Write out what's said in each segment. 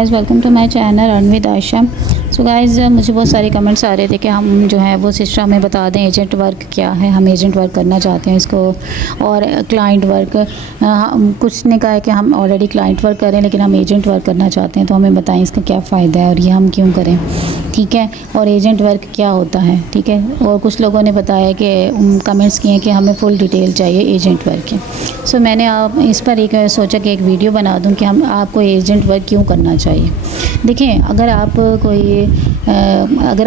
Guys welcome to my channel earn with Ayesha. So guys मुझे बहुत सारे कमेंट्स आ रहे थे कि हम जो है वो सिस्टर हमें बता दें एजेंट वर्क क्या है, हम एजेंट वर्क करना चाहते हैं इसको, और क्लाइंट वर्क। कुछ ने कहा है कि हम ऑलरेडी क्लाइंट वर्क करें लेकिन हम एजेंट वर्क करना चाहते हैं, तो हमें बताएं इसका क्या फ़ायदा है और ये हम क्यों करें, ठीक है, और एजेंट वर्क क्या होता है, ठीक है। और कुछ लोगों ने बताया कि कमेंट्स किए कि हमें फुल डिटेल चाहिए एजेंट वर्क की। सो मैंने आप इस पर एक सोचा कि एक वीडियो बना दूं कि हम आपको एजेंट वर्क क्यों करना चाहिए। देखें, अगर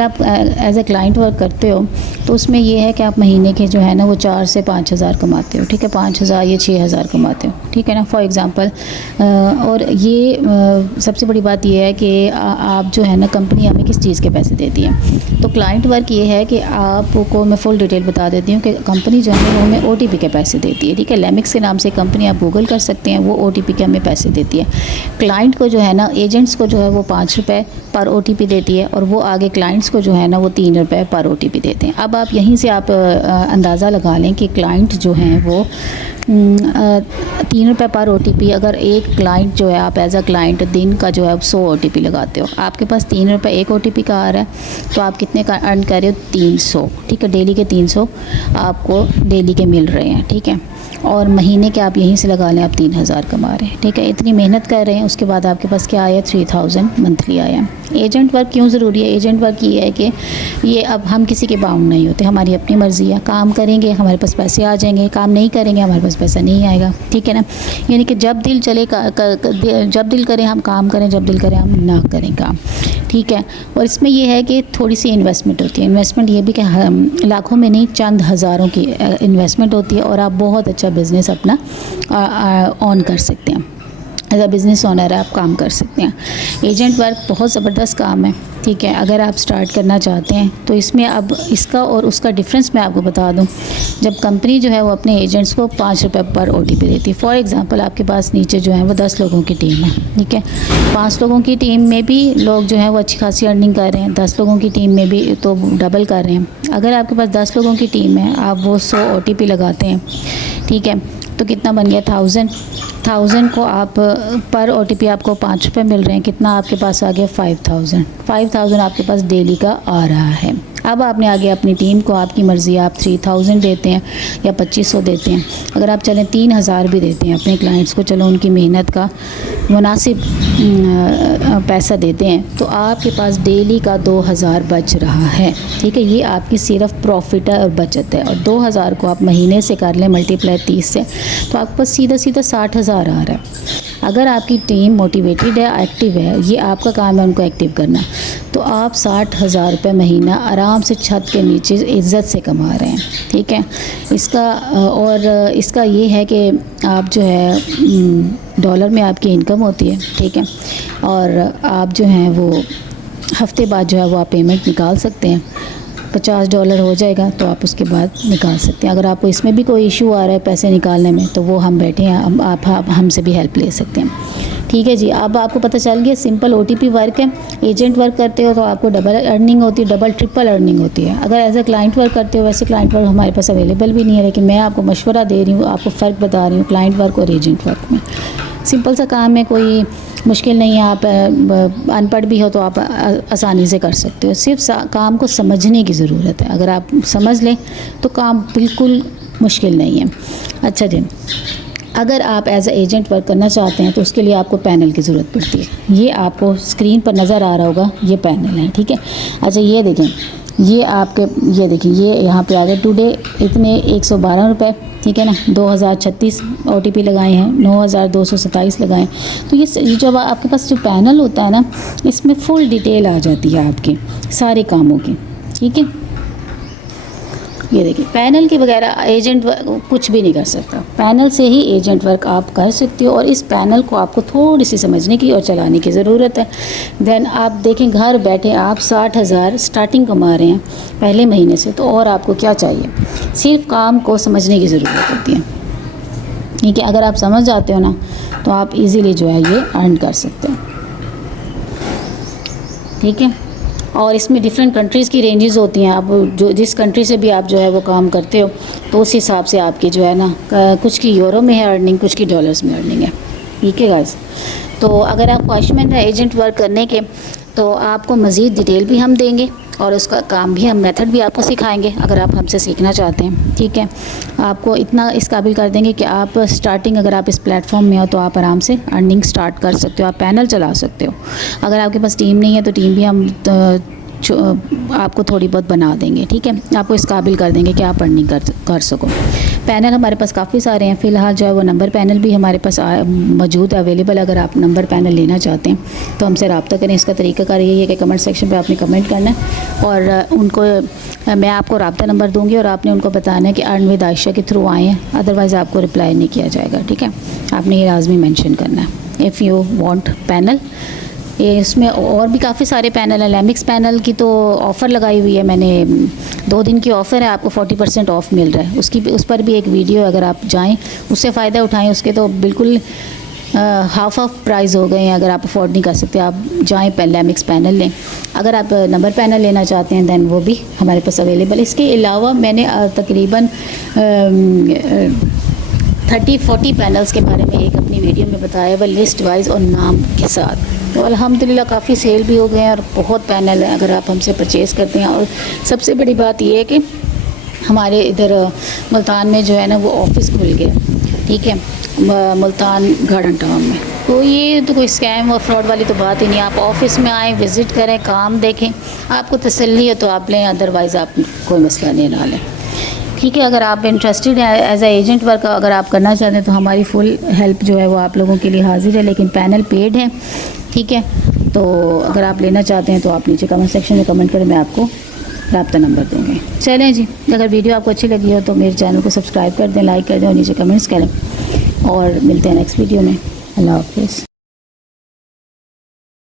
आप एज ए क्लाइंट वर्क करते हो तो उसमें ये है कि आप महीने के जो है ना वो 4 से 5 हज़ार कमाते हो, ठीक है, 5 हज़ार या 6 हज़ार कमाते हो, ठीक है ना, फॉर एग्ज़ाम्पल। और ये सबसे बड़ी बात ये है कि आप जो है ना कंपनी हमें किस चीज़ के पैसे देती है। तो क्लाइंट वर्क ये है कि आपको मैं फुल डिटेल बता देती हूँ कि कंपनी जो है वो हमें OTP के पैसे देती है, ठीक है। लेमिक्स के नाम से कंपनी आप गूगल कर सकते हैं, वो OTP के हमें पैसे देती है। क्लाइंट को जो है ना, एजेंट्स को जो है वो 5 रुपये पर OTP देती है, और वो आगे क्लाइंट्स को जो है ना वो 3 रुपये पर OTP देते हैं। अब आप यहीं से आप अंदाज़ा लगा लें कि क्लाइंट जो हैं वो 3 रुपये पर OTP। अगर एक क्लाइंट जो है, आप एज अ क्लाइंट दिन का जो है 100 OTP लगाते हो, आपके पास 3 रुपये एक OTP का आ रहा है, तो आप कितने का अर्न कर रहे हो? 300, ठीक है। डेली के 300 आपको डेली के मिल रहे हैं, ठीक है। और महीने के आप यहीं से लगा लें, आप 3 हज़ार कमा रहे हैं, ठीक है। इतनी मेहनत कर रहे हैं, उसके बाद आपके पास क्या आया? 3000 मंथली आया। एजेंट वर्क क्यों ज़रूरी है? एजेंट वर्क ये है कि ये अब हम किसी के बाउंड नहीं होते, हमारी अपनी मर्ज़ी है। काम करेंगे हमारे पास पैसे आ जाएंगे, काम नहीं करेंगे हमारे पास पैसा नहीं आएगा, ठीक है ना। यानी कि जब दिल चले जब दिल करे हम काम करें, जब दिल करे हम ना करें काम, ठीक है। और इसमें यह है कि थोड़ी सी इन्वेस्टमेंट होती है। इन्वेस्टमेंट ये भी कि लाखों में नहीं, चंद हज़ारों की इन्वेस्टमेंट होती है, और आप बहुत अच्छा बिज़नेस अपना ऑन कर सकते हैं। एज अ बिज़नेस ओनर आप काम कर सकते हैं। एजेंट वर्क बहुत ज़बरदस्त काम है, ठीक है। अगर आप स्टार्ट करना चाहते हैं तो इसमें अब इसका और उसका डिफरेंस मैं आपको बता दूं। जब कंपनी जो है वो अपने एजेंट्स को 5 रुपये पर OTP देती है, फॉर एग्ज़ाम्पल आपके पास नीचे जो है वो 10 लोगों की टीम है, ठीक है। 5 लोगों की टीम में भी लोग जो है वो अच्छी खासी अर्निंग कर रहे हैं, 10 लोगों की टीम में भी तो डबल कर रहे हैं। अगर आपके पास 10 लोगों की टीम है, आप वो 100 OTP लगाते हैं, ठीक है, तो कितना बन गया? 1000 को आप पर OTP आपको 5 रुपये मिल रहे हैं, कितना आपके पास आ गया? 5000 आपके पास डेली का आ रहा है। अब आपने आगे अपनी टीम को, आपकी मर्ज़ी, आप 3000 देते हैं या 2500 देते हैं। अगर आप चलें 3000 भी देते हैं अपने क्लाइंट्स को, चलो उनकी मेहनत का मुनासिब पैसा देते हैं, तो आपके पास डेली का 2000 बच रहा है, ठीक है। ये आपकी सिर्फ प्रॉफिट है और बचत है। और 2000 को आप महीने से कर लें मल्टीप्लाई 30 से, तो आपके पास सीधा 60,000 आ रहा है। अगर आपकी टीम मोटिवेटेड है, एक्टिव है, ये आपका काम है उनको एक्टिव करना, तो आप 60,000 रुपये महीना आराम से छत के नीचे इज़्ज़त से कमा रहे हैं, ठीक है। इसका ये है कि आप जो है डॉलर में आपकी इनकम होती है, ठीक है, और आप जो हैं वो हफ्ते बाद जो है वो आप पेमेंट निकाल सकते हैं। $50 हो जाएगा तो आप उसके बाद निकाल सकते हैं। अगर आपको इसमें भी कोई इशू आ रहा है पैसे निकालने में, तो वो हम बैठे हैं, आप हमसे भी हेल्प ले सकते हैं, ठीक है जी। अब आपको पता चल गया, सिंपल OTP वर्क है। एजेंट वर्क करते हो तो आपको डबल अर्निंग होती है, डबल ट्रिपल अर्निंग होती है। अगर एज ए क्लाइंट वर्क करते हो, वैसे क्लाइंट वर्क हमारे पास अवेलेबल भी नहीं है, लेकिन मैं आपको मशवरा दे रही हूँ, आपको फ़र्क बता रही हूँ क्लाइंट वर्क और एजेंट वर्क में। सिंपल सा काम है, कोई मुश्किल नहीं है। आप अनपढ़ भी हो तो आप आसानी से कर सकते हो। सिर्फ काम को समझने की ज़रूरत है। अगर आप समझ लें तो काम बिल्कुल मुश्किल नहीं है। अच्छा जी, अगर आप एज ए एजेंट वर्क करना चाहते हैं तो उसके लिए आपको पैनल की ज़रूरत पड़ती है। ये आपको स्क्रीन पर नज़र आ रहा होगा, ये पैनल है, ठीक है। अच्छा, ये देखें, ये देखिए, ये यहाँ पे आ गए टुडे इतने 112 रुपये, ठीक है ना। 2036 OTP लगाए हैं, 9227 लगाए। तो ये जब आपके पास जो पैनल होता है ना, इसमें फुल डिटेल आ जाती है आपके सारे कामों की, ठीक है। ये देखिए, पैनल के बगैर एजेंट वर्क कुछ भी नहीं कर सकता। पैनल से ही एजेंट वर्क आप कर सकते हो, और इस पैनल को आपको थोड़ी सी समझने की और चलाने की ज़रूरत है। देन आप देखें, घर बैठे आप 60,000 स्टार्टिंग कमा रहे हैं पहले महीने से, तो और आपको क्या चाहिए? सिर्फ काम को समझने की ज़रूरत होती है, ठीक है। अगर आप समझ जाते हो ना, तो आप इजीली जो है ये अर्न कर सकते हैं, ठीक है। और इसमें डिफरेंट कंट्रीज़ की रेंजेस होती हैं। आप जो जिस कंट्री से भी आप जो है वो काम करते हो, तो उस हिसाब से आपकी जो है ना, कुछ की यूरो में है अर्निंग, कुछ की डॉलर्स में अर्निंग है। ठीक है गाइस। तो अगर आप ख्वाहिशमंद हैं एजेंट वर्क करने के, तो आपको मज़ीद डिटेल भी हम देंगे और उसका काम भी हम मेथड भी आपको सिखाएंगे अगर आप हमसे सीखना चाहते हैं। ठीक है, आपको इतना इस काबिल कर देंगे कि आप स्टार्टिंग अगर आप इस प्लेटफॉर्म में हो तो आप आराम से अर्निंग स्टार्ट कर सकते हो, आप पैनल चला सकते हो। अगर आपके पास टीम नहीं है तो टीम भी हम आपको थोड़ी बहुत बना देंगे। ठीक है, आपको इस काबिल कर देंगे कि आप अर्निंग कर सको। पैनल हमारे पास काफ़ी सारे हैं, फ़िलहाल जो है वो नंबर पैनल भी हमारे पास मौजूद है, अवेलेबल। अगर आप नंबर पैनल लेना चाहते हैं तो हमसे रब्ता करें। इसका तरीक़ाकार यही है कि कमेंट सेक्शन पे आपने कमेंट करना है और उनको मैं आपको रब्ता नंबर दूंगी और आपने उनको बताना है कि अर्न विद आयशा के थ्रू आए हैं, अदरवाइज़ आपको रिप्लाई नहीं किया जाएगा। ठीक है, आपने ये लाजमी मेंशन करना है इफ़ यू वांट पैनल। ये इसमें और भी काफ़ी सारे पैनल हैं। लेमिक्स पैनल की तो ऑफ़र लगाई हुई है मैंने, 2 दिन की ऑफ़र है, आपको 40% ऑफ़ मिल रहा है। उस पर भी एक वीडियो, अगर आप जाएं उससे फ़ायदा उठाएं। उसके तो बिल्कुल हाफ ऑफ प्राइस हो गए हैं। अगर आप अफोर्ड नहीं कर सकते, आप जाएं लेमिक्स पैनल लें। अगर आप नंबर पैनल लेना चाहते हैं दैन वो भी हमारे पास अवेलेबल है। इसके अलावा मैंने तकरीबन 30-40 पैनल्स के बारे में एक अपनी वीडियो में बताया हुआ, लिस्ट वाइज और नाम के साथ। तो अल्हम्दुलिल्लाह काफ़ी सेल भी हो गए हैं और बहुत पैनल हैं अगर आप हमसे परचेज़ करते हैं। और सबसे बड़ी बात यह है कि हमारे इधर मुल्तान में जो है ना वो ऑफ़िस खुल गया। ठीक है, मुल्तान गार्डन टाउन में। तो ये तो कोई स्कैम और फ्रॉड वाली तो बात ही नहीं। आप ऑफ़िस में आएँ, विज़िट करें, काम देखें, आपको तसल्ली है तो आप लें, अदरवाइज़ आप कोई मसला नहीं ना लें। ठीक है, अगर आप इंटरेस्टेड हैं एज ए एजेंट वर्क अगर आप करना चाहते हैं तो हमारी फुल हेल्प जो है वो आप लोगों के लिए हाजिर है, लेकिन पैनल पेड है। ठीक है, तो अगर आप लेना चाहते हैं तो आप नीचे कमेंट सेक्शन में कमेंट करें, मैं आपको रब्ता नंबर दूँगी। चलें जी, अगर वीडियो आपको अच्छी लगी हो तो मेरे चैनल को सब्सक्राइब कर दें, लाइक कर दें और नीचे कमेंट्स करें। और मिलते हैं नेक्स्ट वीडियो में। अल्लाह हाफ़िज़।